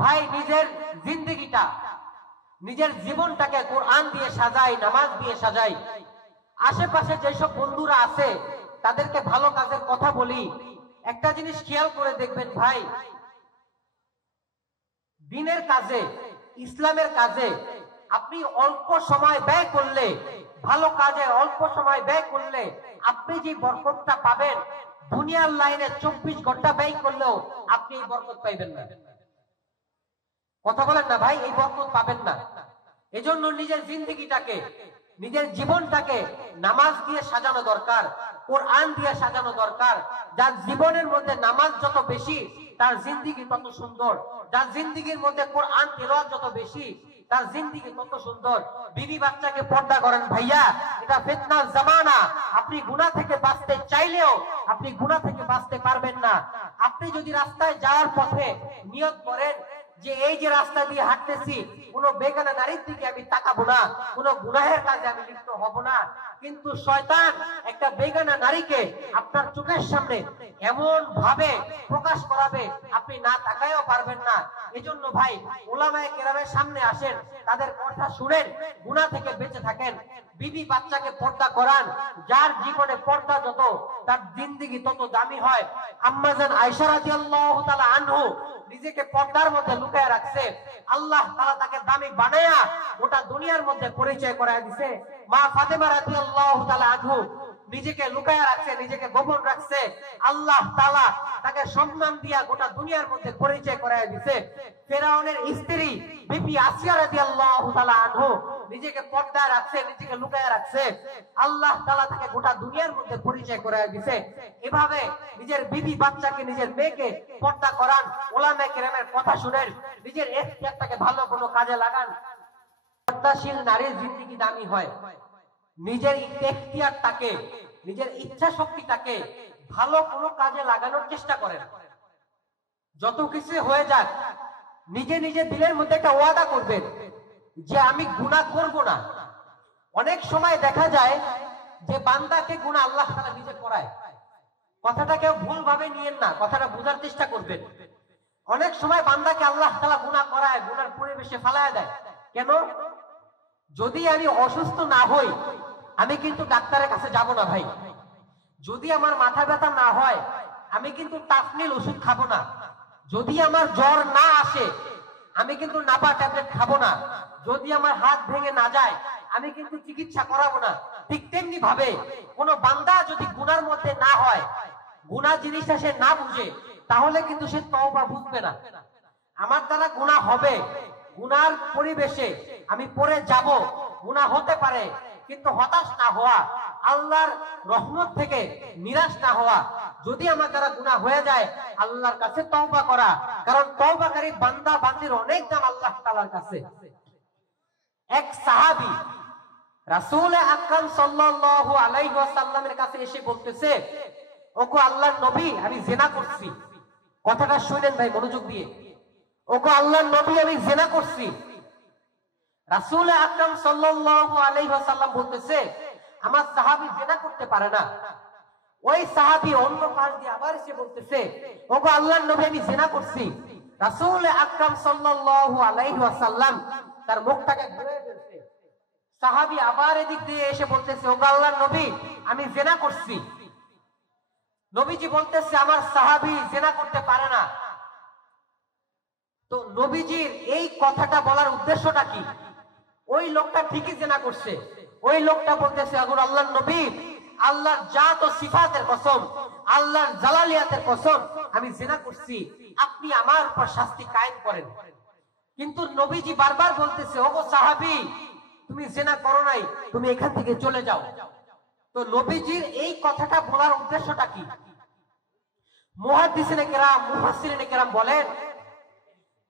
ভাই নিজের জিন্দেগিটা, নিজের জীবনটাকে কোরআন দিয়ে সাজাই, নামাজ দিয়ে সাজাই। আশেপাশে যেসব বন্ধুরা আছে তাদেরকে ভালো কাজের কথা বলি। একটা জিনিস খেয়াল করে দেখবেন ভাই, দিনের কাজে, ইসলামের কাজে আপনি অল্প সময় ব্যয় করলে, ভালো কাজে অল্প সময় ব্যয় করলে আপনি যে বরকতটা পাবেন, দুনিয়ার লাইনে 24 ঘন্টা ব্যয় করলেও আপনি এই বরকত পাইবেন না। কথা বলেন না ভাই, এই বরকত পাবেন না। এজন্য নিজের জিন্দেগিটাকে, নিজের জীবনটাকে নামাজ দিয়ে সাজানো দরকার, কোরআন দিয়ে সাজানো দরকার। যার জীবনের মধ্যে নামাজ যত বেশি তার জিন্দেগি তত সুন্দর, যার জিন্দেগির মধ্যে কোরআন তেলাওয়াত যত বেশি তার জিন্দেগি তত সুন্দর। বিবি বাচ্চাকে পর্দা করেন ভাইয়া, এটা ফিতনার জামানা। আপনি গুনাহ থেকে বাঁচতে চাইলেও আপনি গুনাহ থেকে বাঁচতে পারবেন না। আপনি যদি রাস্তায় যাওয়ার পথে নিয়ত করেন যে এই যে রাস্তা দিয়ে হাঁটতেছি, কোনো বেগানা নারীর দিকে আমি তাকাবো না, কোনো গুনাহের কাজে আমি লিপ্ত হব না, কিন্তু শয়তান একটা বেগানা নারীকে আপনার চোখের সামনে এমন ভাবে প্রকাশ করাবে আপনি না তাকায়ও পারবেন না। এজন্য ভাই উলামায়ে কেরামের সামনে আসেন, তাদের কথা শুনেন, গুনাহ থেকে বেঁচে থাকেন, বিবি বাচ্চাকে পর্দা করান। যার জীবনে পর্দা যত তার জিন্দেগি তত দামি হয়। আম্মা জান আয়েশা রাদিয়াল্লাহু তাআলা আনহু নিজেকে পর্দার মধ্যে লুকায় রাখছে, আল্লাহ তাআলা তাকে দামি বানায়া গোটা দুনিয়ার মধ্যে পরিচয় করায় দিয়েছে। মা ফাতেমা রাদিয়াল্লাহু তাআলা আনহু নিজেকে লুকায় রাখছে, নিজেকে গোপন রাখছে, আল্লাহ তাআলা তাকে সম্মান দিয়া গোটা দুনিয়ার মধ্যে পরিচয় করায় দিয়েছে। ফেরাউনের স্ত্রী বিবি আসিয়া রাদিয়াল্লাহু তাআলা আনহু নিজেকে পর্দায় রাখছে, নিজেকে লুকায় রাখছে, আল্লাহ তাআলা তাকে গোটা দুনিয়ার মধ্যে পরিচয় করায় দিয়েছে। এভাবে নিজের বিবি বাচ্চাকে, নিজের মেয়েকে পর্দা করান, উলামায়ে কেরামের কথা শুনেন, নিজের ইখতিয়ারটাকে ভালো কোনো কাজে লাগান। পর্দাশীল নারীর জিন্দেগি দামি হয়। নিজের ইখতিয়ারটাকে, নিজের ইচ্ছা শক্তিটাকে ভালো কোনো কাজে লাগানোর চেষ্টা করেন। যত কিছু হয়ে যাক, নিজে নিজে দিলের মধ্যে একটা ওয়াদা করবেন যে আমি গুনাহ করব না। অনেক সময় দেখা যায় যে বান্দাকে গুনাহ আল্লাহ তাআলা নিজে করায়। কথাটা কেউ ভুল ভাবে নিয়েন না, কথাটা বোঝার চেষ্টা করবেন। অনেক সময় বান্দাকে আল্লাহ তাআলা গুনাহ করায়, গুনার পরিবেশে ফালায়া দেয়। কেন? যদি আমি অসুস্থ না হই আমি কিন্তু ডাক্তারের কাছে যাব না ভাই। যদি আমার মাথা ব্যথা না হয় আমি কিন্তু তাফনিল ওষুধ খাবো না। যদি আমার জ্বর না আসে আমি কিন্তু নাপা ট্যাবলেট খাবো না। যদি আমার হাত ভেঙে না যায় আমি কিন্তু চিকিৎসা করাবো না। ঠিক তেমনি ভাবে কোন বান্দা যদি গুনার মধ্যে না হয়, গুনাহ জিনিসটা সে না বুঝে, তাহলে কিন্তু সে তওবা বুঝবে না। আমার দ্বারা গুনাহ হবে, গুনার পরিবেশে আমি পড়ে যাব, গুনাহ হতে পারে, কিন্তু হতাশ না হওয়া, আল্লাহর রহমত থেকে নিরাশ না হওয়া। যদি আমার দ্বারা গুনাহ হয়ে যায় আল্লাহর কাছে তওবা করা, কারণ তওবাকারী বান্দা বান্দির অনেক দাম আল্লাহ তাআলার কাছে। এক সাহাবী রাসূল আকরাম সাল্লাল্লাহু আলাইহি ওয়াসাল্লামের কাছে এসে বলতেছে, ওগো আল্লাহর নবী আমি জিনা করছি। কথাটা শুনেন ভাই মনোযোগ দিয়ে। ওগো আল্লাহর নবী আমি জিনা করছি। রাসূল আকরাম সাল্লাল্লাহু আলাইহি ওয়াসাল্লাম বলতেছে আমার সাহাবী জিনা করতে পারে না। ওই সাহাবী অন্য পাশ দিয়ে আবার এসে বলতেছে, ওগো আল্লাহর নবী আমি জিনা করছি। রাসূল আকরাম সাল্লাল্লাহু আলাইহি ওয়াসাল্লাম তার মুখটাকে ঘুরে দিয়েছে। সাহাবী আবার এদিক দিয়ে এসে বলতেছে, ওগো আল্লাহর নবী আমি জিনা করছি। নবীজি বলতেছে আমার সাহাবী জিনা করতে পারে না। তো নবীজির এই কথাটা বলার উদ্দেশ্যটা কি? ওই লোকটা ঠিকই জিনা করছে। ওই লোকটা বলতেছে, আগুন আল্লাহর নবী আল্লাহর জাত ও সিফাতের কসম, আল্লাহর জালালিয়াতের কসম আমি জিনা করছি, আপনি আমার উপর শাস্তি কায়েম করেন। কিন্তু নবীজি বারবার বলতেছে, ওগো সাহাবী তুমি জিনা করো নাই, তুমি এখান থেকে চলে যাও। তো নবীজির এই কথাটা বলার উদ্দেশ্যটা কি? মুহাদ্দিসিনে কেরাম, মুফাসসিরিনে কেরাম বলেন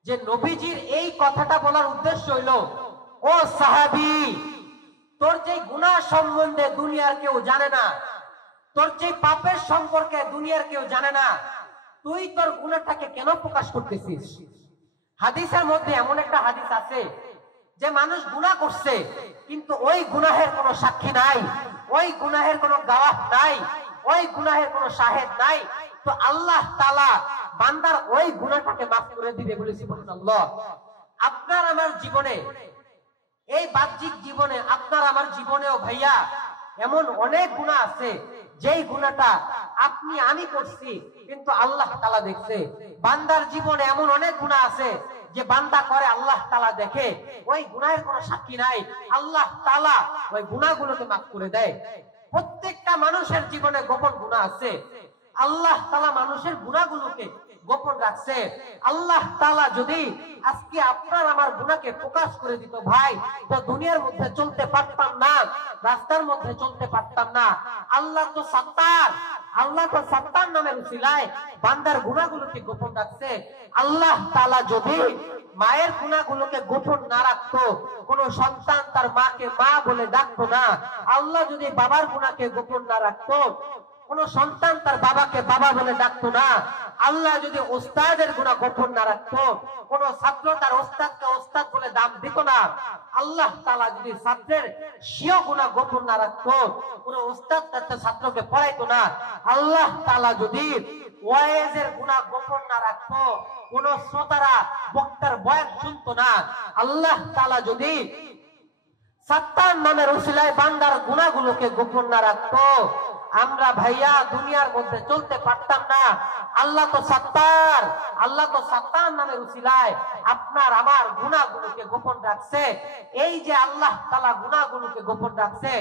যে নবীজির এই কথাটা বলার উদ্দেশ্য হইল, ও সাহাবী তোর যে গুনাহ সম্বন্ধে দুনিয়ার কেউ জানে না, তোর যে পাপের সম্পর্কে দুনিয়ার কেউ জানে না, তুই তোর গুনাহটাকে কেন প্রকাশ করতেছিস? হাদিসের মধ্যে এমন একটা হাদিস আছে যে মানুষ গুনাহ করছে কিন্তু ওই গুনাহের কোনো সাক্ষী নাই, ওই গুনাহের কোনো গাওয়াহ নাই, ওই গুনাহের কোনো শাহেদ নাই, তো আল্লাহ তাআলা বান্দার ওই গুনাহটাকে মাফ করে দিবে বলে সুবহানাল্লাহ। আপনার আমার জীবনে, এই বাহ্যিক জীবনে, আপনার আমার জীবনেও ভাইয়া এমন অনেক গুনাহ আছে যেই গুনাহটা আপনি আমি করছি কিন্তু আল্লাহ তাআলা দেখছে। বান্দার জীবনে এমন অনেক গুনাহ আছে যে বান্দা করে আল্লাহ তাআলা দেখে, ওই গুনাহের কোনো সাক্ষী নাই, আল্লাহ তাআলা ওই গুনাহগুলোকে মাফ করে দেয়। প্রত্যেকটা মানুষের জীবনে গোপন গুনাহ আছে, আল্লাহ তাআলা মানুষের গুনাহগুলোকে গোপন রাখছে। আল্লাহ তাআলা যদি আজকে আপনার আমার গুনাহকে প্রকাশ করে দিত ভাই, তো দুনিয়ার মধ্যে চলতে পারতাম না, রাস্তার মধ্যে চলতে পারতাম না। আল্লাহ তো সাত্তার, আল্লাহ তো সাত্তার নামের উসিলায় বান্দার গুনাহগুলোকে গোপন রাখছে। আল্লাহ তাআলা যদি মায়ের গুনাহগুলোকে গোপন না রাখতো, কোন সন্তান তার মাকে মা বলে ডাকতো না। আল্লাহ যদি বাবার গুনাহকে গোপন না রাখতো, কোন সন্তান তার বাবাকে বাবা বলে ডাকতো না। আল্লাহ যদি ওস্তাদের গুনাহ গোপন না রাখতো, কোন ছাত্র তার ওস্তাদকে ওস্তাদ বলে দাম দিত না। আল্লাহ তাআলা যদি ছাত্রের স্বীয় গুনাহ গোপন না রাখতো, কোন ওস্তাদ তার ছাত্রকে পড়াইতো না। আল্লাহ তাআলা যদি ওয়াইজের গুনাহ গোপন না রাখতো, কোন শ্রোতারা বক্তার বয়ান শুনতো না। আল্লাহ তাআলা যদি সাত্তার নামের উসিলায় বান্দার গুনাহগুলোকে গোপন না রাখতো, আমরা ভাইয়া দুনিয়ার মধ্যে চলতে পারতাম না। আল্লাহ তো সাত্তার, আল্লাহ তো সাত্তার নামের উসিলায় আপনার আমার গুনাহগুলোকে গোপন রাখছে। এই যে আল্লাহ তাআলা গুনাহগুলোকে গোপন রাখছে,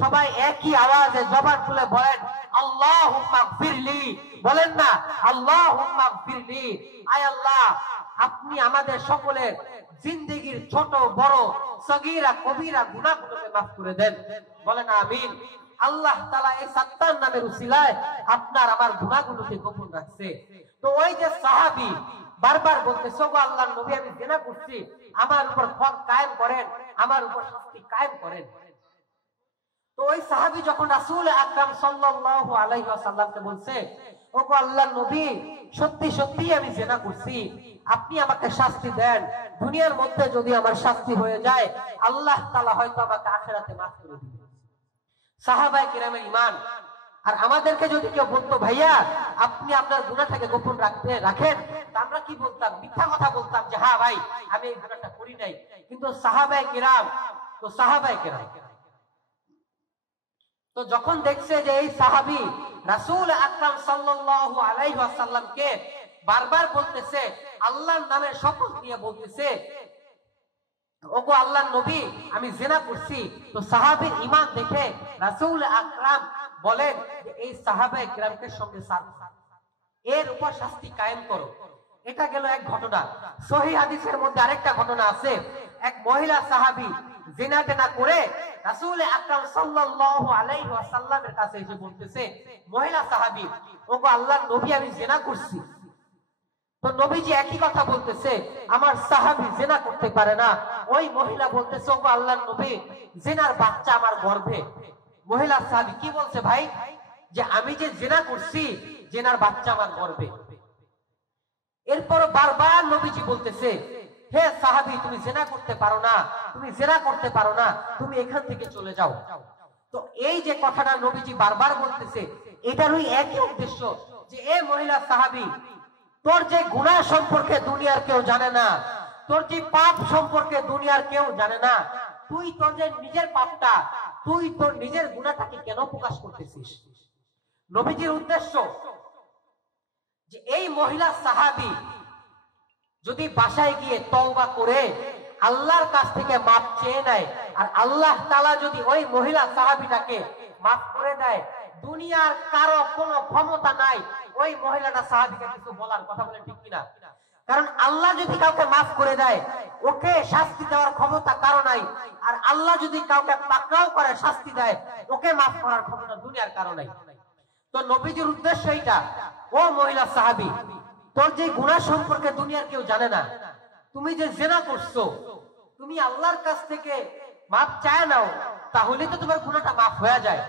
সবাই একই আওয়াজে জবান খুলে বলেন আল্লাহুম্মা গফিরলি, বলেন না আল্লাহুম্মা গফিরলি। আয় আল্লাহ, আপনি আমাদের সকলের জিন্দেগীর ছোট বড় সগীরা কবিরা গুনাহগুলোকে মাফ করে দেন, বলেন আমিন। আল্লাহ তাআলা এই সাত্তার নামের উসিলায় আপনার আমার গুনাহগুলোকে গোপন রাখছে। তো ওই যে সাহাবী বারবার বলতেছে, ওগো আল্লাহর নবী আমি জিনা করছি, আমার উপর হক কায়েম করেন, আমার উপর শাস্তি কায়েম করেন। তো ওই সাহাবী যখন রাসূল আকরাম সাল্লাল্লাহু আলাইহি ওয়াসাল্লামকে বলছে, ওগো আল্লাহর নবী সত্যি সত্যি আমি জিনা করছি, আপনি আমাকে শাস্তি দেন, দুনিয়ার মধ্যে যদি আমার শাস্তি হয়ে যায় আল্লাহ তাআলা হয়তো আমাকে আখিরাতে মাফ করে দিবেন। সাহাবায়ে কিরামের ঈমান। আর আমাদেরকে যদি কেউ বলতো ভাইয়া আপনি আপনার গুনাহটাকে গোপন রাখেন, তা আমরা কি বলতাম? মিথ্যা কথা বলতাম যে হ্যাঁ ভাই আমি এই গুনাহটা করি নাই। কিন্তু সাহাবায়ে কিরাম, তো সাহাবায়ে কিরাম তো যখন দেখছে যে এই সাহাবী রাসূল আকরাম সাল্লাল্লাহু আলাইহি ওয়াসাল্লামকে বারবার বলতেছে, আল্লাহর নামের শপথ নিয়ে বলতেছে, ওগো আল্লাহর নবী আমি জিনা করছি, তো সাহাবীর ঈমান দেখে রাসূল আকরাম বলেন যে এই সাহাবায়ে কিরামকে সঙ্গে এর উপর শাস্তি কায়েম করো। এটা গেল এক ঘটনা। সহিহ হাদিসের মধ্যে আরেকটা ঘটনা আছে, এক মহিলা সাহাবী জিনা টেনা করে রাসূল আকরাম সাল্লাল্লাহু আলাইহি ওয়াসাল্লামের কাছে এসে বলতেছে, মহিলা সাহাবী ওগো আল্লাহর নবী আমি জিনা করছি। তো নবীজি একই কথা বলতেছে, আমার সাহাবী জিনা করতে পারে না। ওই মহিলা বলতেছে, ওগো আল্লাহর নবী জিনার বাচ্চা আমার গর্ভে। মহিলা সাহাবী কি বলছে ভাই, যে আমি যে জিনা করছি জিনার বাচ্চা আমার গর্ভে। এরপর বারবার নবীজি বলতেছে, হে সাহাবী তুমি জিনা করতে পারো না, তুমি জিনা করতে পারো না, তুমি এখান থেকে চলে যাও। তো এই যে কথাটা নবীজি বারবার বলতেছে, এটারই একই উদ্দেশ্য যে এ মহিলা সাহাবী তোর যে গুনাহ সম্পর্কে দুনিয়ার কেউ জানে না, তোর যে পাপ সম্পর্কে দুনিয়ার কেউ জানে না, তুই তোর যে নিজের পাপটা, তুই তোর নিজের গুনাহটাকে কেন প্রকাশ করতেছিস? নবীজির উদ্দেশ্য যে এই মহিলা সাহাবী যদি বাসায় গিয়ে তওবা করে আল্লাহর কাছ থেকে মাফ চেয়ে নেয়, আর আল্লাহ তাআলা যদি ওই মহিলা সাহাবীটাকে মাফ করে দেয়, দুনিয়ার কারো কোনো ক্ষমতা নাই ওই মহিলাটা সাহাবীকে কিছু বলার। কথা বলেন ঠিক কিনা? কারণ আল্লাহ যদি কাউকে মাফ করে দেয় ওকে শাস্তি দেওয়ার ক্ষমতা কারো নাই, আর আল্লাহ যদি কাউকে পাকড়াও করে শাস্তি দেয় ওকে মাফ করার ক্ষমতা দুনিয়ার কারো নাই। তো নবীজির উদ্দেশ্য এইটা, ও মহিলা সাহাবী তোর যে গুনাহ সম্পর্কে দুনিয়ার কেউ জানে না, তুমি যে জিনা করছো, তুমি আল্লাহর কাছ থেকে মাফ চায় নাও, তাহলে তো তোমার গুনাহটা মাফ হয়ে যায়।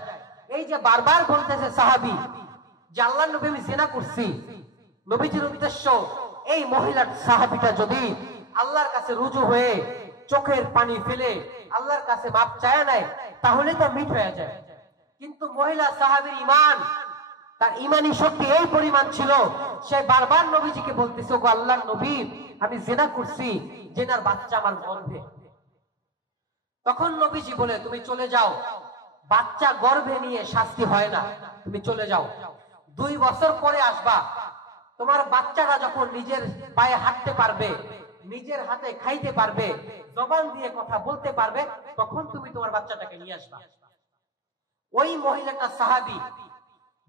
এই যে বারবার বলতেছে সাহাবী যে আল্লাহর নবী আমি জিনা করছি, নবীজির উদ্দেশ্য এই মহিলা সাহাবীটা যদি আল্লাহর কাছে রুজু হয়ে চোখের পানি ফেলে আল্লাহর কাছে মাফ চায় নেয় তাহলে তো মিট হয়ে যায়। কিন্তু মহিলা সাহাবীর ঈমান তার ইমানি শক্তি এই পরিমাণ ছিল, সে বারবার নবীজিকে বলতেছে, ওগো আল্লাহর নবী, আমি জিনা করছি, জিনার বাচ্চা আমার গর্ভে। তখন নবীজি বলে, তুমি চলে যাও, বাচ্চা গর্ভে নিয়ে শাস্তি হয় না, তুমি চলে যাও, 2 বছর পরে আসবা, তোমার বাচ্চাটা যখন নিজের পায়ে হাঁটতে পারবে, নিজের হাতে খাইতে পারবে, জবান দিয়ে কথা বলতে পারবে, তখন তুমি তোমার বাচ্চাটাকে নিয়ে আসবা। ওই মহিলাটা সাহাবী,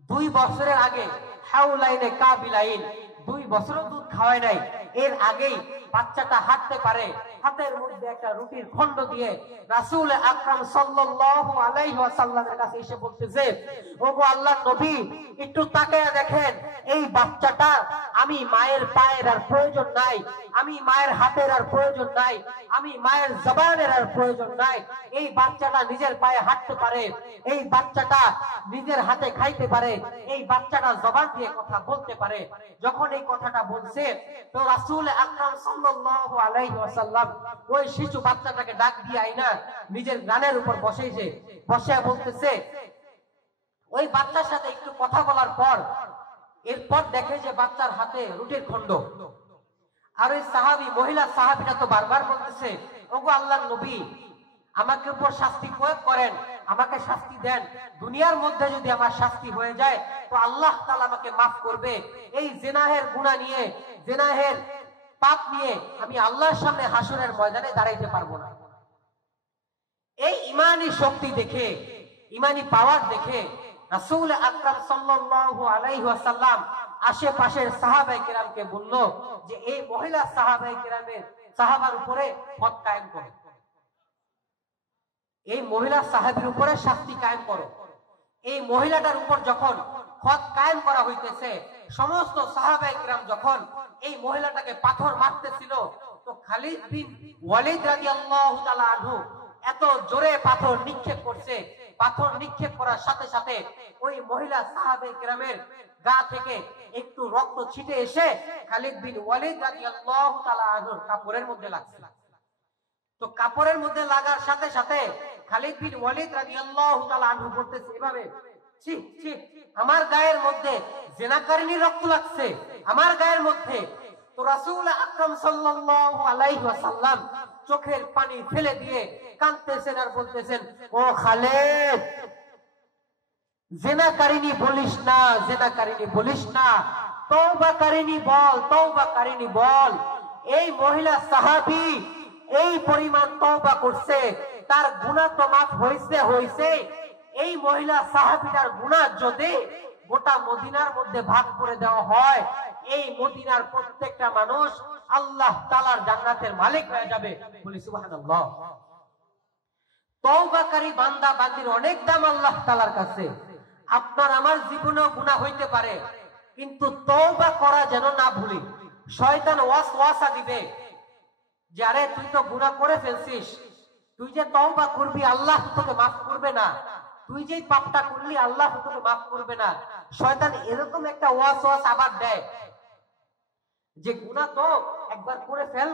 2 বছরের আগে হাউলাইনে কাবিলাইন, 2 বছরও দুধ খাওয়ায় নাই, এর আগেই বাচ্চাটা হাঁটতে পারে, হাতের মধ্যে একটা রুটির খন্ড দিয়ে রাসূল আকরাম সাল্লাল্লাহু আলাইহি ওয়াসাল্লামের কাছে এসে বলতেছে, ওগো আল্লাহর নবী, একটু তাকায়া দেখেন, এই বাচ্চাটা আমি মায়ের পায়ের আর প্রয়োজন নাই, আমি মায়ের হাতের আর প্রয়োজন নাই, আমি মায়ের জবানের আর প্রয়োজন নাই, এই বাচ্চাটা নিজের পায়ে হাঁটতে পারে, এই বাচ্চাটা নিজের হাতে খাইতে পারে, এই বাচ্চাটা জবান দিয়ে কথা বলতে পারে। যখন এই কথাটা বলছে, তো রাসূল আকরাম সাল্লাল্লাহু আলাইহি ওয়াসাল্লাম ওই শিশু বাচ্চাটাকে ডাক দিয়ে আইনা নিজের গানের উপর বসেছে, বসে বলতেছে, ওই বাচ্চার সাথে একটু কথা বলার পর এরপর দেখে যে বাচ্চার হাতে রুটির খন্ড। আর ওই সাহাবী, মহিলা সাহাবীটা তো বারবার বলতেছে, ওগো আল্লাহর নবী, আমাকে উপর শাস্তি প্রয়োগ করেন, আমাকে শাস্তি দেন, দুনিয়ার মধ্যে যদি আমার শাস্তি হয়ে যায় তো আল্লাহ তাআলা আমাকে মাফ করবে, এই জিনাহের গুনাহ নিয়ে, জিনাহের পাপ নিয়ে আমি আল্লাহর সামনে হাসরের ময়দানে দাঁড়াইতে পারবো না। এই ইমানি শক্তি দেখে, ইমানি পাওয়ার দেখে রাসূল আকরাম সাল্লাল্লাহু আলাইহি ওয়াসাল্লাম আশেপাশের সাহাবায়ে কেরামকে বলল যে এই মহিলা সাহাবায়ে কেরামের সাহাবার উপরে হদ কায়েম করো, এই মহিলা সাহাবীর উপরে শাস্তি কায়েম করো। এই মহিলাটার উপর যখন হদ কায়েম করা হইতেছে, সমস্ত সাহাবায়ে কেরাম যখন এই মহিলাটাকে পাথর মারতেছিল, তো খালিদ বিন ওয়ালিদ রাদিয়াল্লাহু তাআলা আনহু এত জোরে পাথর নিক্ষেপ করছে, পাথর নিক্ষেপ করার সাথে সাথে ওই মহিলা সাহাবায়ে কেরামের গা থেকে একটু রক্ত ছিটে এসে খালিদ বিন ওয়ালিদ রাদিয়াল্লাহু তাআলা আনহুর কাপড়ের মধ্যে লাগছে। তো কাপড়ের মধ্যে লাগার সাথে সাথে খালিদ বিন ওয়ালিদ রাদিয়াল্লাহু তাআলা আনহু বলতেছে এভাবে, ছি ছি, আমার গায়ের মধ্যে জিনাকারিনীর রক্ত লাগছে, আমার গায়ের মধ্যে। তো রাসূল আকরাম সাল্লাল্লাহু আলাইহি ওয়াসাল্লাম চোখের পানি ফেলে দিয়ে কাঁদতেছেন আর বলতেছেন, ও খালিদ, জিনাকারিনী বলিস না, জিনাকারিনী বলিস না, তওবাকারিনী বল, তওবাকারিনী বল। এই মহিলা সাহাবী এই পরিমাণ তওবা করছে, তার গুনাহ তো মাফ হইছে। এই মহিলা সাহাবীটার গুনাহ যদি গোটা মদিনার মধ্যে ভাগ করে দেওয়া হয়, এই মদিনার প্রত্যেকটা মানুষ আল্লাহ তাআলার জান্নাতের মালিক হয়ে যাবে। বলি সুবহানাল্লাহ। তওবাকারী বান্দা বান্দির অনেক দাম আল্লাহ তাআলার কাছে। আপনার আমার জীবনেও গুনাহ হইতে পারে, কিন্তু তওবা করা যেন না ভুলি। শয়তান ওয়াসওয়াসা দিবে যে আরে তুই তো গুনাহ করে ফেলছিস, তুই যে তওবা করবি আল্লাহ তোকে মাফ করবে না, তুই যে পাপটা করলি আল্লাহ তোকে মাফ করবে না। শয়তান এরকম একটা ওয়াসওয়াস আবার দেয় যে গুনাহ তো একবার করে ফেল,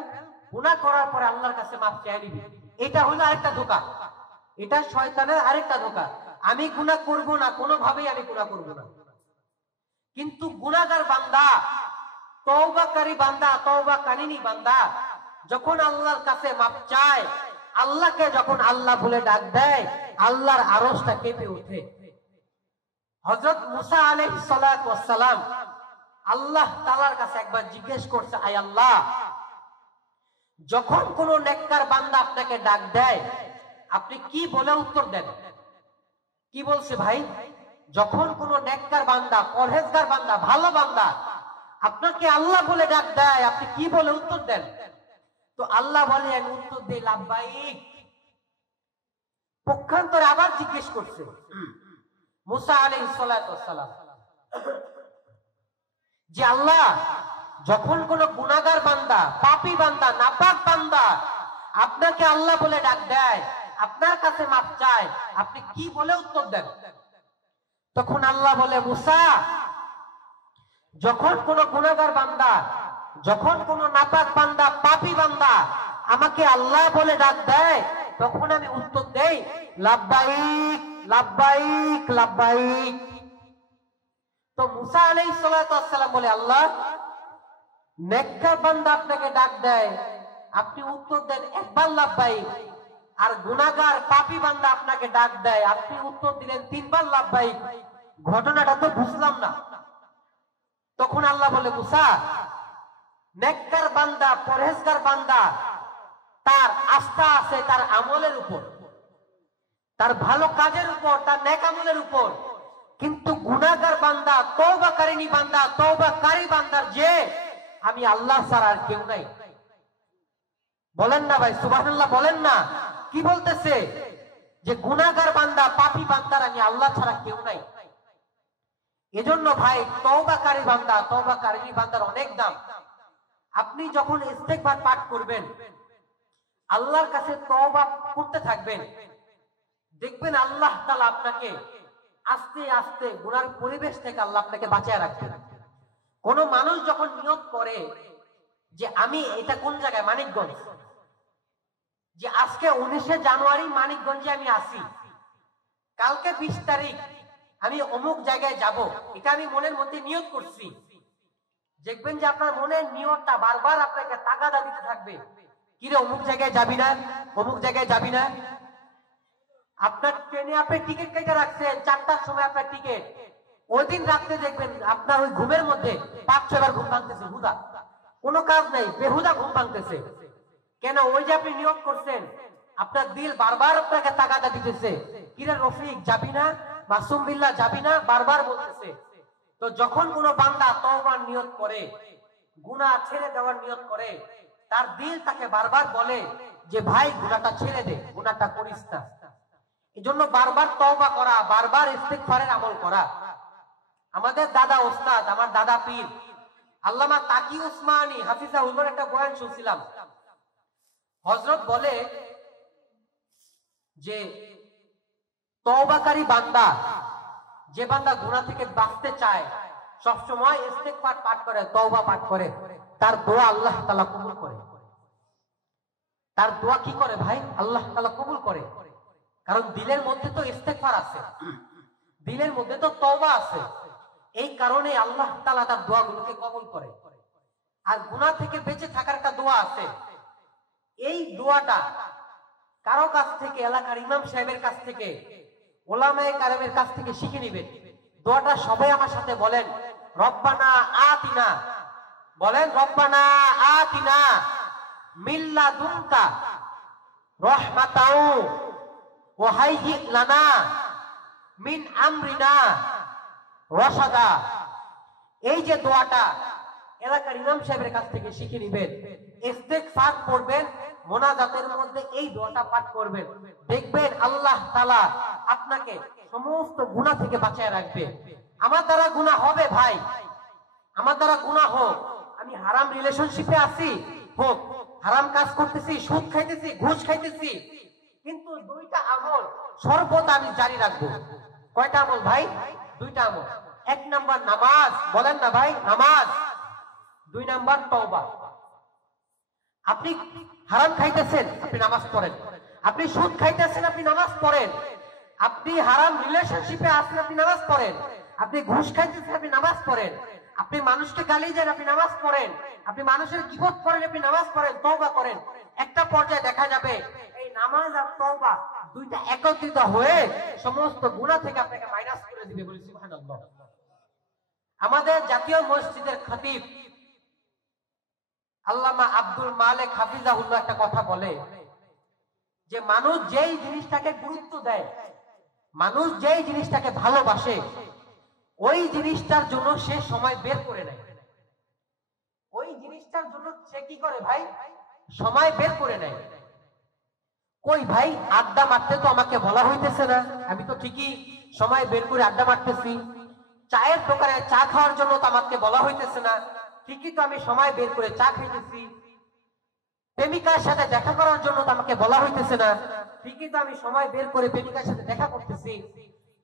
গুনাহ করার পরে আল্লাহর কাছে মাফ চেয়ে নিবি। এটা হলো আরেকটা ধোঁকা, এটা শয়তানের আরেকটা ধোঁকা। আমি গুনাহ করব না, কোনোভাবেই আমি গুনাহ করব না। কিন্তু গুনাহগার বান্দা, তওবাকারী বান্দা, তওবাকারিনী বান্দা যখন আল্লাহর কাছে মাফ চায়, আল্লাহকে যখন আল্লাহ বলে ডাক দেয়, আল্লাহর আরশটা কেঁপে ওঠে। হযরত মুসা আলাইহিস সালাতু ওয়াস সালাম আল্লাহ তাআলার কাছে একবার জিজ্ঞেস করছে, আয় আল্লাহ, যখন কোন নেককার বান্দা আপনাকে ডাক দেয় আপনি কি বলে উত্তর দেন? কি বলছে ভাই? যখন কোন নেককার বান্দা, পরহেজগার বান্দা, ভালো বান্দা আপনাকে আল্লাহ বলে ডাক দেয় আপনি কি বলে উত্তর দেন? তো আল্লাহ বলে, আমি উত্তর দেই লাব্বাইক। পক্ষান্তরে আবার জিজ্ঞেস করছে মুসা আলাইহিস সালাতু ওয়াস সালাম যে আল্লাহ, যখন কোন গুনাহগার বান্দা, পাপী বান্দা, নাপাক বান্দা আপনাকে আল্লাহ বলে ডাক দেয়, আপনার কাছে মাফ চায়, আপনি কি বলে উত্তর দেন? তখন আল্লাহ বলে, মুসা, যখন কোন গুনাহগার বান্দা, যখন কোন নাপাক বান্দা, পাপী বান্দা আমাকে আল্লাহ বলে ডাক দেয়, তখন আমি উত্তর দেই লাব্বাইক লাব্বাইক লাব্বাইক। তো মুসা আলাইহিস সালাতু ওয়াস সালাম বলে, আল্লাহ, নেককার বান্দা আপনাকে ডাক দেয়, আপনি উত্তর দেন একবার লাব্বাইক, আর গুনাহগার পাপী বান্দা আপনাকে ডাক দেয়, আপনি উত্তর দিলেন 3 বার লাব্বাইক, ঘটনাটা তো বুঝলাম না। তখন আল্লাহ বলে, মুসা, নেককার বান্দা, পরহেজগার বান্দা, তার আস্থা আছে তার আমলের উপর, তার ভালো কাজের উপর, তার নেক আমলের উপর। কিন্তু গুনাহগার বান্দা, তওবাকারিনী বান্দা, তওবাকারী বান্দার যে আমি আল্লাহ ছাড়া আর কেউ নাই। বলেন না ভাই, সুবহানাল্লাহ বলেন না। কি বলতেছে? যে গুনাহগার বান্দা, পাপী বান্দার আমি আল্লাহ ছাড়া কেউ নাই। এজন্য ভাই, তওবাকারী বান্দা, তওবাকারিনী বান্দার অনেক দাম। আপনি যখন ইস্তেগফার পাঠ করবেন, আল্লাহর কাছে তওবা করতে থাকবেন, দেখবেন আল্লাহ তাআলা আপনাকে আস্তে আস্তে গুনার পরিবেশ থেকে আল্লাহ আপনাকে বাঁচিয়ে রাখবেন। কোন মানুষ যখন নিয়ত করে যে আমি এটা কোন জায়গায়, মানিকগঞ্জ, যে আজকে 19শে জানুয়ারি মানিকগঞ্জে আমি আসি, কালকে 20 তারিখ আমি অমুক জায়গায় যাব, এটা আমি মনের মধ্যে নিয়ত করছি, দেখবেন যে আপনার মনের নিয়তটা বারবার আপনাকে তাগাদা দিতে থাকবে, কিরে অমুক জায়গায় যাবি না, অমুক জায়গায় যাবি না। আপনার ট্রেনে আপনি টিকিট কেটে রাখছেন, 4টার সময় আপনার টিকিট, ওই দিন রাত্রে দেখবেন আপনার ওই ঘুমের মধ্যে 5-6 বার ঘুম ভাঙতেছে, হুদা, কোনো কাজ নেই, বেহুদা ঘুম ভাঙতেছে। কেন? ওই যে আপনি নিয়ত করছেন, আপনার দিল বারবার আপনাকে তাগাদা দিতেছে, কিরে রফিক যাবি না, মাসুম বিল্লাহ যাবি না, বারবার বলতেছে। তো যখন কোনো বান্দা তওবার নিয়ত করে, গুনাহ ছেড়ে দেওয়ার নিয়ত করে, তার দিল তাকে বারবার বলে যে ভাই গুনাহটা ছেড়ে দে, গুনাহটা করিস না। এজন্য বারবার তওবা করা, বারবার ইস্তিগফারের আমল করা। আমাদের দাদা ওস্তাদ, আমার দাদা পীর আল্লামা তাকি উসমানী হাফিজাহুল্লাহর একটা বয়ান শুনছিলাম। হযরত বলে যে তওবাকারী বান্দা, যে বান্দা গুনাহ থেকে বাঁচতে চায়, সব সময় ইস্তিগফার পাঠ করে, তওবা পাঠ করে, তার দোয়া আল্লাহ তাআলা কবুল করে। তার দোয়া কি করে ভাই? আল্লাহ তাআলা কবুল করে। কারণ দিলের মধ্যে তো ইস্তিগফার আছে, দিলের মধ্যে তো তওবা আছে। এই কারণে আল্লাহ তাআলা তার দোয়াগুলোকে কবুল করে। আর গুনাহ থেকে বেঁচে থাকার একটা দোয়া আছে, এই দোয়াটা কারো কাছ থেকে, এলাকার ইমাম সাহেবের কাছ থেকে, ওলামায়ে কারামের কাছ থেকে শিখে নেবেন। দোয়াটা সবাই আমার সাথে বলেন, রব্বানা আতিনা, বলেন রব্বানা আতিনা মিন লাদুনকা রাহমাতাও ওয়া হাইয়্যি লানা মিন আমরিনা রাশাদা। এই যে দোয়াটা এলাকার ইমাম সাহেবের কাছ থেকে শিখে নেবেন, ইস্তিগফার করবেন, মোনাজাতের মধ্যে এই দোয়াটা পাঠ করবেন, দেখবেন আল্লাহ তাআলা আপনাকে সমস্ত গুনাহ থেকে বাঁচিয়ে রাখবে। আমার দ্বারা গুনাহ হবে ভাই, আমার দ্বারা গুনাহ হোক, আমি হারাম রিলেশনশিপে আছি, হোক হারাম কাজ করতেছি, সুদ খাইতেছি, ঘুষ খাইতেছি, কিন্তু দুইটা আমল সর্বদা আমি জারি রাখবো। কয়টা আমল ভাই? দুইটা আমল। 1 নাম্বার নামাজ, বলেন না ভাই, নামাজ। 2 নাম্বার তওবা। আপনি হারাম খাইতেছেন, আপনি নামাজ পড়েন। আপনি সুদ খাইতেছেন, আপনি নামাজ পড়েন। আপনি হারাম রিলেশনশিপে আছেন, আপনি নামাজ পড়েন। আপনি ঘুষ খাইতেছেন, আপনি নামাজ পড়েন। আপনি মানুষকে গালি দেন, আপনি নামাজ পড়েন। আপনি মানুষের গীবত করেন, আপনি নামাজ পড়েন, তওবা করেন। একটা পর্যায়ে দেখা যাবে এই নামাজ আর তওবা দুইটা একত্রিত হয়ে সমস্ত গুনাহ থেকে আপনাকে মাইনাস করে দিবে। বলি সুবহানাল্লাহ। আমাদের জাতীয় মসজিদের খতিব আল্লামা আব্দুল মালিক হাফিজাহুল্লাহ একটা কথা বলে যে মানুষ যেই জিনিসটাকে গুরুত্ব দেয়, মানুষ যেই জিনিসটাকে ভালোবাসে, ওই জিনিসটার জন্য সে সময় বের করে নেয়। ওই জিনিসটার জন্য সে কি করে ভাই? সময় বের করে নেয়। কই ভাই, আড্ডা মারতে তো আমাকে বলা হইতেছে না, আমি তো ঠিকই সময় বের করে আড্ডা মারতেছি। চায়ের দোকানে চা খাওয়ার জন্য তো আমাকে বলা হইতেছে না, ঠিকই তো আমি সময় বের করে চা খাইতেছি। প্রেমিকার সাথে দেখা করার জন্য তো আমাকে বলা হইতেছে না, ঠিকই তো আমি সময় বের করে প্রেমিকার সাথে দেখা করতেছি।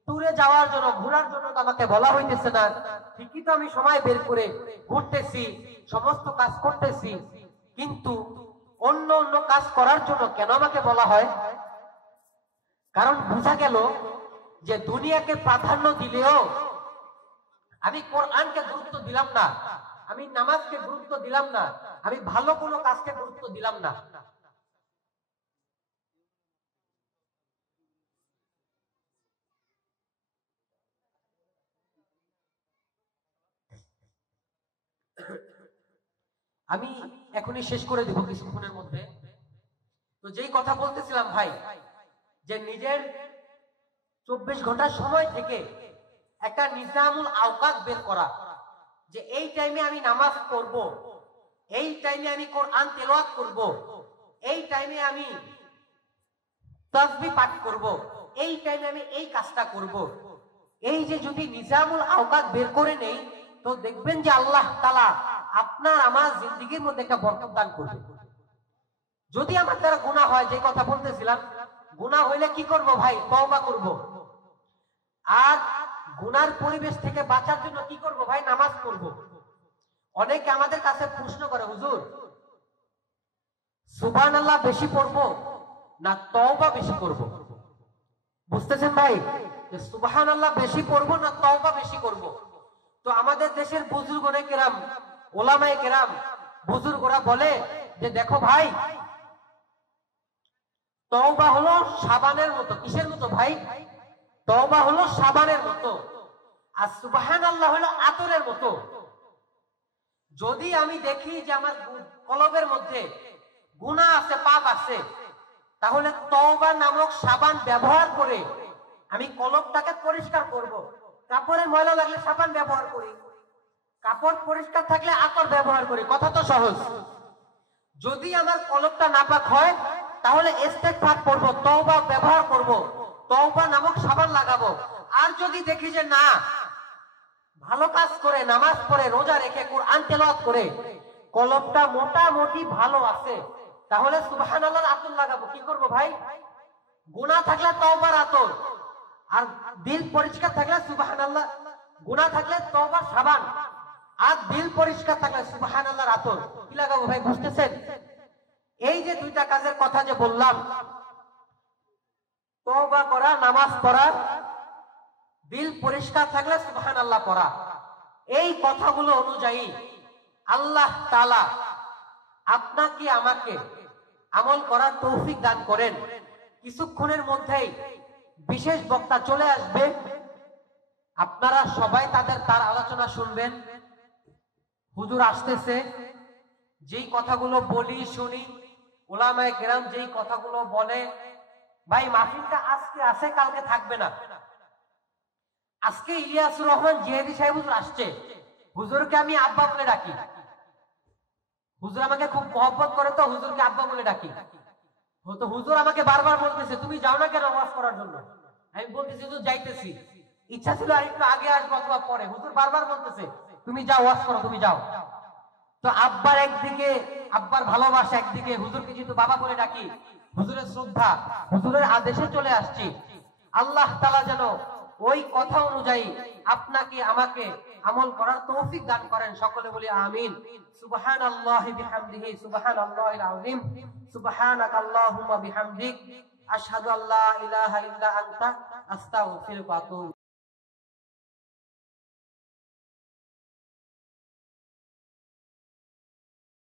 ট্যুরে যাওয়ার জন্য, ঘোরার জন্য তো আমাকে বলা হইতেছে না, ঠিকই তো আমি সময় বের করে ঘুরতেছি, সমস্ত কাজ করতেছি। কিন্তু অন্য অন্য কাজ করার জন্য কেন আমাকে বলা হয়? কারণ বোঝা গেল যে দুনিয়াকে প্রাধান্য দিলেও আমি কোরআনকে গুরুত্ব দিলাম না, আমি নামাজকে গুরুত্ব দিলাম না, আমি ভালো কোনো কাজকে গুরুত্ব দিলাম না। আমি এখনই শেষ করে দিব কিছুক্ষণের মধ্যে। তো যেই কথা বলতেছিলাম ভাই, যে নিজের 24 ঘন্টা সময় থেকে একটা নিজামুল আওকাত বের করা, যে এই টাইমে আমি নামাজ পড়ব, এই টাইমে আমি কোরআন তেলাওয়াত করব, এই টাইমে আমি তাসবিহ পাঠ করব, এই টাইমে আমি এই কাজটা করব। এই যে যদি নিজামুল আওকাত বের করে নেই, তো দেখবেন যে আল্লাহ তাআলা আপনার আমার জিন্দেগীর মধ্যে একটা বরকত দান করবে। যদি আমার দ্বারা গুনাহ হয়, যে কথা বলতেছিলাম, গুনাহ হইলে কি করব ভাই? তওবা করব। আর গুনার পরিবেশ থেকে বাঁচার জন্য কি করব ভাই? নামাজ পড়ব। অনেকে আমাদের কাছে প্রশ্ন করে, হুজুর সুবহানাল্লাহ বেশি পড়ব না তওবা বেশি করব? বুঝতেছেন ভাই, যে সুবহানাল্লাহ বেশি পড়ব না তওবা বেশি করব? তো আমাদের দেশের বুজুর্গরা কেরাম, ওলামায়ে কেরাম, বুজুর্গরা বলে যে দেখো ভাই, তওবা হলো সাবানের মতো। কিসের মতো ভাই? তওবা হলো সাবানের মতো, আর সুবহানাল্লাহ হলো আতরের মতো। যদি আমি দেখি যে আমার কলবের মধ্যে গুনাহ আছে, পাপ আছে, তাহলে তওবা নামক সাবান ব্যবহার করে আমি কলবটাকে পরিষ্কার করব। কাপড়ে ময়লা লাগলে সাবান ব্যবহার করি, কাপড় পরিষ্কার থাকলে আতর ব্যবহার করি। কথা তো সহজ। যদি আমার কলবটা নাপাক হয়, তাহলে ইস্তেগফার করব, তওবা ব্যবহার করব, তওবা নামক সাবান লাগাবো। আর যদি দেখি যে না, ভালো কাজ করে, নামাজ পড়ে, রোজা রেখে, কোরআন তেলাওয়াত করে কলবটা মোটামুটি ভালো আছে, তাহলে সুবহানাল্লাহর আতর লাগাবো। কি করব ভাই? গুনাহ থাকলে তওবার আতর, আর দিল পরিষ্কার থাকলে সুবহানাল্লাহ, গুনাহ থাকলে তওবার সাবান, আর দিল পরিষ্কার থাকলে সুবহানাল্লাহর আতর। কি লাগাবো ভাই? বুঝতেছেন? এই যে দুইটা কাজের কথা যে বললাম, তওবা করা, নামাজ পড়া, দিল পরিষ্কার থাকলে সুবহানাল্লাহ পড়া, এই কথাগুলো অনুযায়ী আল্লাহ তাআলা আপনাকে আমাকে আমল করার তৌফিক দান করেন। কিছুক্ষণের মধ্যেই বিশেষ বক্তা চলে আসবে, আপনারা সবাই তার আলোচনা শুনবেন। হুজুর আসতেছে, যেই কথাগুলো বলি শুনি, উলামায়ে কেরাম যেই কথাগুলো বলে, ভাই মাহফিলটা আজকে আছে, কালকে থাকবে না। আজকে ইলিয়াসুর রহমান জিহাদি সাহেব হুজুর আসছে, হুজুরকে আমি আব্বা বলে ডাকি। হুজুর আমাকে খুব মহব্বত করে, তো হুজুরকে আব্বা বলে ডাকি। তো হুজুর আমাকে বারবার বলতেছে, তুমি যাও না কেন ওয়াজ করার জন্য? আমি বলতেছি হুজুর যাইতেছি, ইচ্ছা ছিল আর একটু আগে আসবো অথবা পরে। হুজুর বারবার বলতেছে তুমি যাও, ওয়াজ করো, তুমি যাও। তো আব্বার একদিকে আব্বার ভালোবাসা, একদিকে হুজুরকে যেহেতু বাবা বলে ডাকি, হুজুরের শ্রদ্ধা, হুজুরের আদেশে চলে আসছি। আল্লাহ তাআলা যেন ওই কথা অনুযায়ী আপনাকে আমাকে আমল করার তৌফিক দান করেন। সকলে বলি আমিন। সুবহানাল্লাহি বিহামদিহি, সুবহানাল্লাহিল আযীম, সুবহানাকাল্লাহুম্মা বিহামদিক, আশহাদু আল্লা ইলাহা ইল্লা আনতা, আস্তাগফিরুকা ওয়া আতুবু